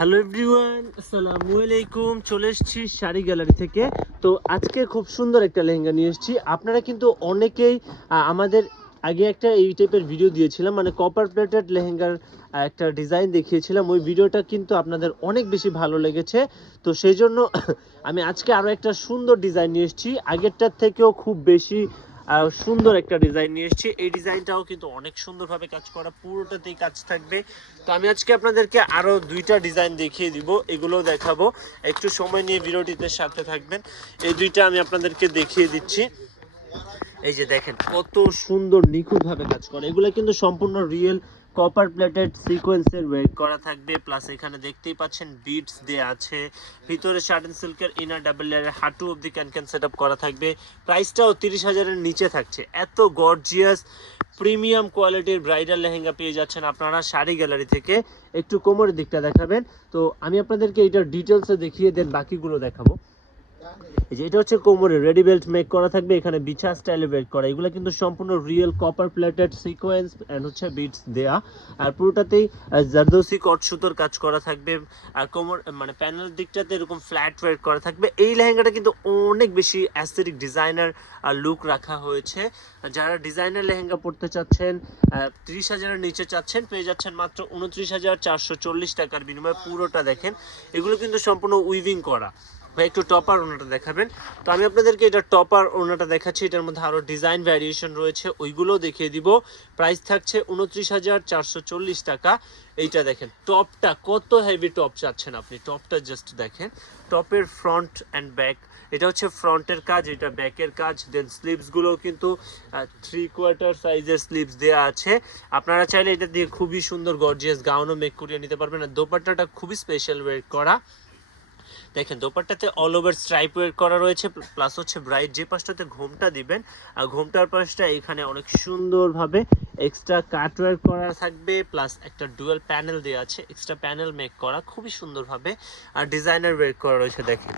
Hello everyone আসসালামু আলাইকুম চলে এসেছি শাড়ি গ্যালারি থেকে। তো আজকে খুব সুন্দর একটা লেহেঙ্গা নিয়ে এসেছি। আপনারা কিন্তু অনেকেই আমাদের আগে একটা এই টাইপের ভিডিও দিয়েছিলাম মানে কপার প্লেটেড লেহেঙ্গার একটা ডিজাইন দেখিয়েছিলাম। ওই ভিডিওটা কিন্তু আপনাদের অনেক বেশি ভালো লেগেছে। তো সেই জন্য আমি আজকে আরও একটা সুন্দর ডিজাইন নিয়ে এসেছি। আগেরটার থেকেও খুব বেশি আহ, সুন্দর একটা ডিজাইন নিয়ে এসেছি। এই ডিজাইনটাও কিন্তু অনেক সুন্দরভাবে কাজ করা পুরোটাতেই কাজ থাকবে। তো আমি আজকে আপনাদেরকে আরও দুইটা ডিজাইন দেখিয়ে দিব এগুলো দেখাবো। একটু সময় নিয়ে ভিডিওটিতে সাথে থাকবেন। এই দুইটা আমি আপনাদেরকে দেখিয়ে দিচ্ছি। এই যে দেখেন কত সুন্দর নিখুঁতভাবে কাজ করে। এগুলো কিন্তু সম্পূর্ণ রিয়েল কপার প্লেটেড সিকোয়েন্সের ওয়েট করা থাকবে। প্লাস এখানে দেখতেই পাচ্ছেন বিটস দেয়া আছে। ভিতরে শার্টেন সিল্কের ইনার ডাবল লেয়ারের হাঁটু অবধি ক্যান ক্যান সেট করা থাকবে। প্রাইসটাও তিরিশ হাজারের নিচে থাকছে। এত গর্জিয়াস প্রিমিয়াম কোয়ালিটির ব্রাইডাল লেহেঙ্গা পেয়ে যাচ্ছেন আপনারা শাড়ি গ্যালারি থেকে। একটু কোমরের দিকটা দেখাবেন। তো আমি আপনাদেরকে এটার ডিটেলসে দেখিয়ে দেন, বাকিগুলো দেখাবো। এই এটা হচ্ছে কোমরে রেডি বেল্ট মেক করা থাকবে, এখানে বিছা স্টাইলে বেল্ট করা। এগুলো কিন্তু সম্পূর্ণ real copper plated sequence and হচ্ছে বিটস দেয়া। আর পুরোটাতেই জারদৌসি কট সুতোর কাজ করা থাকবে। আর কোমর মানে প্যানেল দিকটাতে এরকম ফ্ল্যাট ওয়েট করা থাকবে। এই লেহেঙ্গাটা কিন্তু অনেক বেশি অ্যাস্থেটিক ডিজাইনার লুক রাখা হয়েছে। যারা ডিজাইনার লেহেঙ্গা পড়তে চাচ্ছেন ত্রিশ হাজারের নিচে চাচ্ছেন, পেয়ে যাচ্ছেন মাত্র উনত্রিশ হাজার চারশো চল্লিশ টাকার বিনিময়ে পুরোটা দেখেন। এগুলো কিন্তু সম্পূর্ণ উইভিং করা। ভাই, একটু টপার ওনাটা দেখাবেন। তো আমি আপনাদেরকে এটা টপার ওনাটা দেখাচ্ছি। এটার মধ্যে আরও ডিজাইন ভ্যারিয়েশন রয়েছে। ওইগুলো দেখিয়ে দিব। প্রাইস থাকছে উনত্রিশ হাজার চারশো চল্লিশ টাকা। এইটা দেখেন টপটা কত হেভি টপ চাচ্ছেন আপনি? টপটা জাস্ট দেখেন। টপের ফ্রন্ট অ্যান্ড ব্যাক এটা হচ্ছে ফ্রন্টের কাজ, এটা ব্যাকের কাজ। দেন স্লিভসগুলো কিন্তু থ্রি কোয়ার্টার সাইজের স্লিভস দেওয়া আছে। আপনারা চাইলে এটা দিয়ে খুবই সুন্দর গর্জিয়াস গাউনও মেক করিয়ে নিতে পারবেন। আর দোপাট্টাটা খুবই স্পেশাল ওয়েট করা। দেখেন, দোপাট্টাতে অল ওভার স্ট্রাইপ ওয়েট করা রয়েছে প্লাস হচ্ছে ব্রাইট যে পাশটাতে ঘোমটা দিবেন, আর ঘোমটার পাশটা এখানে অনেক সুন্দরভাবে এক্সট্রা কাট ওয়ার করা থাকবে প্লাস একটা ডুয়েল প্যানেল দেওয়া আছে এক্সট্রা প্যানেল মেক করা, খুবই সুন্দরভাবে, আর ডিজাইনার ওয়েট করা রয়েছে, দেখেন।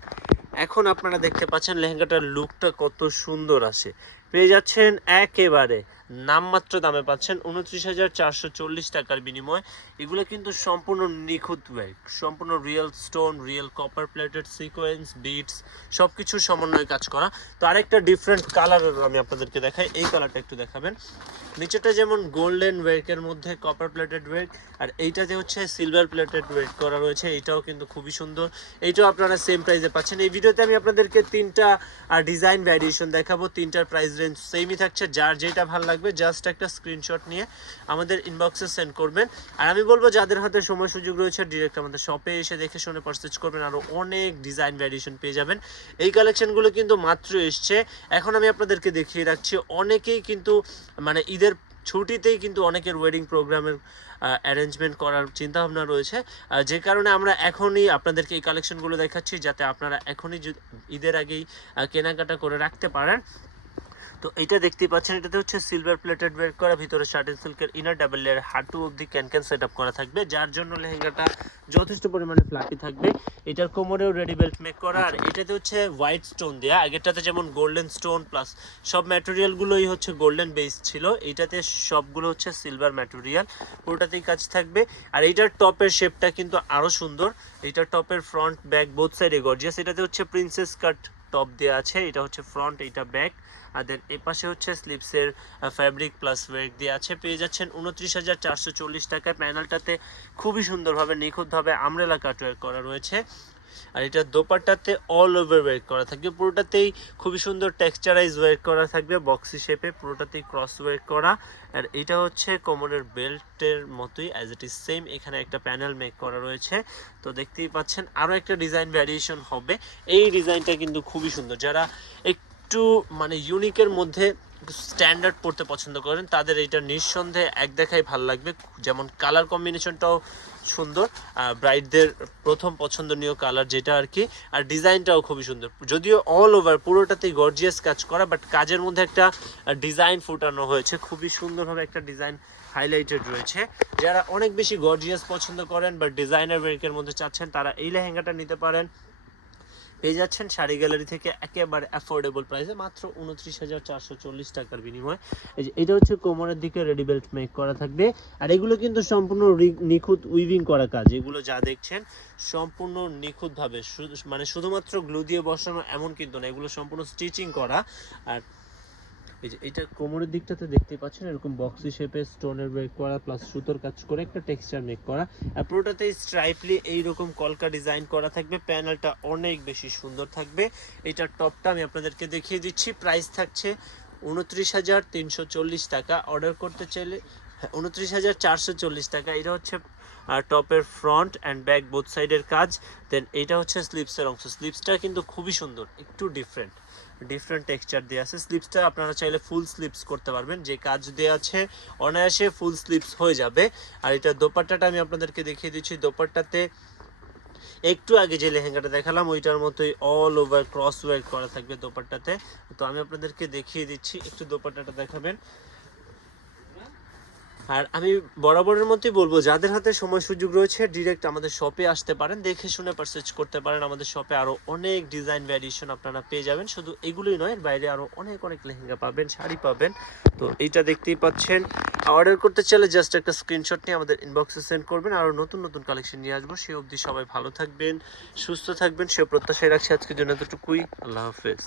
এখন আপনারা দেখতে পাচ্ছেন লেহেঙ্গাটার লুকটা কত সুন্দর আসে। পেয়ে যাচ্ছেন একেবারে। নামমাত্র দামে পাচ্ছেন উনত্রিশ হাজার চারশো চল্লিশ টাকার বিনিময়ে। এগুলো কিন্তু সম্পূর্ণ নিখুঁত ওয়ার্ক সম্পূর্ণ real stone real copper plated sequence beads সব কিছুর সমন্বয়ে কাজ করা। তো আরেকটা ডিফারেন্ট কালার আমি আপনাদেরকে দেখাই। এই কালারটা একটু দেখাবেন। নিচেটা যেমন গোল্ডেন ওয়েকের মধ্যে কপার প্লেটেড ওয়েক আর এইটাতে হচ্ছে সিলভার প্লেটেড ওয়েক করা রয়েছে এটাও কিন্তু খুবই সুন্দর। এইটাও আপনারা সেম প্রাইসে পাচ্ছেন। এই ভিডিওতে আমি আপনাদেরকে তিনটা ডিজাইন ভ্যারিয়েশন দেখাবো। তিনটার প্রাইস রেঞ্জ সেমই থাকছে, যার যেটা ভালো লাগবে জাস্ট একটা স্ক্রিনশট নিয়ে আমাদের ইনবক্সে সেন্ড করবেন। আর আমি বলব, যাদের হাতে সময় সুযোগ রয়েছে ডিরেক্ট আমাদের শপে এসে দেখে শুনে পারচেজ করবেন আরও অনেক ডিজাইন ভ্যারিয়েশন পেয়ে যাবেন। এই কালেকশনগুলো কিন্তু মাত্র এসছে। এখন আমি আপনাদেরকে দেখিয়ে রাখছি, অনেকেই কিন্তু মানে ঈদের ছুটিতেই কিন্তু অনেকের ওয়েডিং প্রোগ্রামের অ্যারেঞ্জমেন্ট করার চিন্তাভাবনা রয়েছে। যে কারণে আমরা এখনই আপনাদেরকে এই কালেকশনগুলো দেখাচ্ছি, যাতে আপনারা এখনই ঈদের আগেই কেনাকাটা করে রাখতে পারেন। তো এটা দেখতে পাচ্ছেন এটাতে হচ্ছে সিলভার প্লেটেড ওয়ের করা ভিতরে শার্টিন সিল্কের ইনার ডাবল লেয়ার হাঁটু অবধি ক্যান ক্যান সেট আপ করা থাকবে যার জন্য লেহেঙ্গাটা যথেষ্ট পরিমাণে ফ্লাফি থাকবে। এটার কোমরেও রেডি বেল্ট মেক করা আর এটাতে হচ্ছে হোয়াইট স্টোন দেয়া আগেরটাতে যেমন গোল্ডেন স্টোন প্লাস সব ম্যাটেরিয়ালগুলোই হচ্ছে গোল্ডেন বেস ছিল এইটাতে সবগুলো হচ্ছে সিলভার ম্যাটেরিয়াল পুরোটাতেই কাজ থাকবে। আর এইটার টপের শেপটা কিন্তু আরও সুন্দর এইটার টপের ফ্রন্ট ব্যাক বোথ সাইডে গর্জিয়াস এটাতে হচ্ছে প্রিন্সেস কাট টপ দেওয়া আছে, এটা হচ্ছে ফ্রন্ট এটা ব্যাক আর দেন এ পাশে হচ্ছে স্লিপসের ফ্যাব্রিক প্লাস ওয়েট দেওয়া আছে, পেয়ে যাচ্ছেন উনত্রিশ হাজার চারশো চল্লিশ টাকায়। প্যানেলটাতে খুবই সুন্দরভাবে নিখুঁতভাবে আমরেলা কাটওয়ার করা রয়েছে। আর এটা দোপাট্টাতে অল ওভার ওয়েট করা থাকবে। পুরোটাতেই খুবই সুন্দর টেক্সচারাইজ ওয়েট করা থাকবে বক্সি শেপে পুরোটাতেই ক্রস ওয়েট করা। আর এটা হচ্ছে কোমরের বেল্টের মতোই অ্যাজ ইট ইজ সেম এখানে একটা প্যানেল মেক করা রয়েছে। তো দেখতেই পাচ্ছেন আরও একটা ডিজাইন ভ্যারিয়েশন হবে। এই ডিজাইনটা কিন্তু খুবই সুন্দর। যারা একটু মানে ইউনিকের মধ্যে স্ট্যান্ডার্ড পড়তে পছন্দ করেন, তাদের এইটা নিঃসন্দেহে এক দেখাই ভালো লাগবে। যেমন কালার কম্বিনেশনটাও সুন্দর ব্রাইডদের প্রথম পছন্দনীয় কালার যেটা আর কি, আর ডিজাইনটাও খুবই সুন্দর। যদিও অল ওভার পুরোটাতেই গর্জিয়াস কাজ করা বাট কাজের মধ্যে একটা ডিজাইন ফুটানো হয়েছে। খুবই সুন্দরভাবে একটা ডিজাইন হাইলাইটেড রয়েছে। যারা অনেক বেশি গর্জিয়াস পছন্দ করেন বা ডিজাইনার ওয়ার্কের মধ্যে চাচ্ছেন, তারা এই লেহেঙ্গাটা নিতে পারেন। পেয়ে যাচ্ছেন শাড়ি গ্যালারি থেকে একেবারে অ্যাফোর্ডেবল প্রাইসে মাত্র উনত্রিশ হাজার চারশো চল্লিশ টাকার বিনিময়। এই যে, এটা হচ্ছে কোমরের দিকে রেডি বেল্ট মেক করা থাকবে। আর এগুলো কিন্তু সম্পূর্ণ নিখুঁত উইভিং করা কাজ। এগুলো যা দেখছেন, সম্পূর্ণ নিখুঁতভাবে মানে শুধুমাত্র গ্লু দিয়ে বসানো এমন কিন্তু না, এগুলো সম্পূর্ণ স্টিচিং করা। আর এই যে এটা কোমরের দিকটাতে দেখতে পাচ্ছেন এরকম বক্সি শেপে স্টোনের মেক করা প্লাস সুতোর কাজ করে একটা টেক্সচার মেক করা। আর পুরোটাতে স্ট্রাইপলি এইরকম কলকা ডিজাইন করা থাকবে প্যানেলটা অনেক বেশি সুন্দর থাকবে। এটার টপটা আমি আপনাদেরকে দেখিয়ে দিচ্ছি প্রাইস থাকছে উনত্রিশ হাজার তিনশো চল্লিশ টাকা। অর্ডার করতে চাইলে হ্যাঁ, উনত্রিশ হাজার চারশো চল্লিশ টাকা। এটা হচ্ছে টপের ফ্রন্ট অ্যান্ড ব্যাক বোথ সাইডের কাজ দেন এটা হচ্ছে স্লিপসের অংশ। স্লিপসটা কিন্তু খুবই সুন্দর, একটু ডিফারেন্ট ডিফারেন্ট টেক্সচার দেওয়া আছে। স্লিপসটা আপনারা চাইলে ফুল স্লিপস করতে পারবেন। যে কাজ দেওয়া আছে, অনায়াসে ফুল স্লিপস হয়ে যাবে। আর এটা দোপাট্টাটা আমি আপনাদেরকে দেখিয়ে দিচ্ছি। দোপাট্টাতে একটু আগে যে লেহেঙ্গাটা দেখালাম, ওইটার মতোই অল ওভার ক্রস ওয়ার্ক করা থাকবে দোপাট্টাতে। তো আমি আপনাদেরকে দেখিয়ে দিচ্ছি। একটু দোপাট্টাটা দেখাবেন। আর আমি বরাবরের মতোই বলব, যাদের হাতে সময় সুযোগ রয়েছে ডিরেক্ট আমাদের শপে আসতে পারেন, দেখে শুনে পারচেজ করতে পারেন। আমাদের শপে আরও অনেক ডিজাইন ভ্যারিয়েশন আপনারা পেয়ে যাবেন। শুধু এগুলোই নয় বাইরে আরও অনেক অনেক লেহেঙ্গা পাবেন, শাড়ি পাবেন। তো এইটা দেখতেই পাচ্ছেন। অর্ডার করতে চাইলে জাস্ট একটা স্ক্রিনশট নিয়ে আমাদের ইনবক্সে সেন্ড করবেন। আরও নতুন নতুন কালেকশন নিয়ে আসব। সে অবধি সবাই ভালো থাকবেন, সুস্থ থাকবেন। সে প্রত্যাশায় রাখছি আজকের জন্য এতটুকুই। আল্লাহ হাফেজ।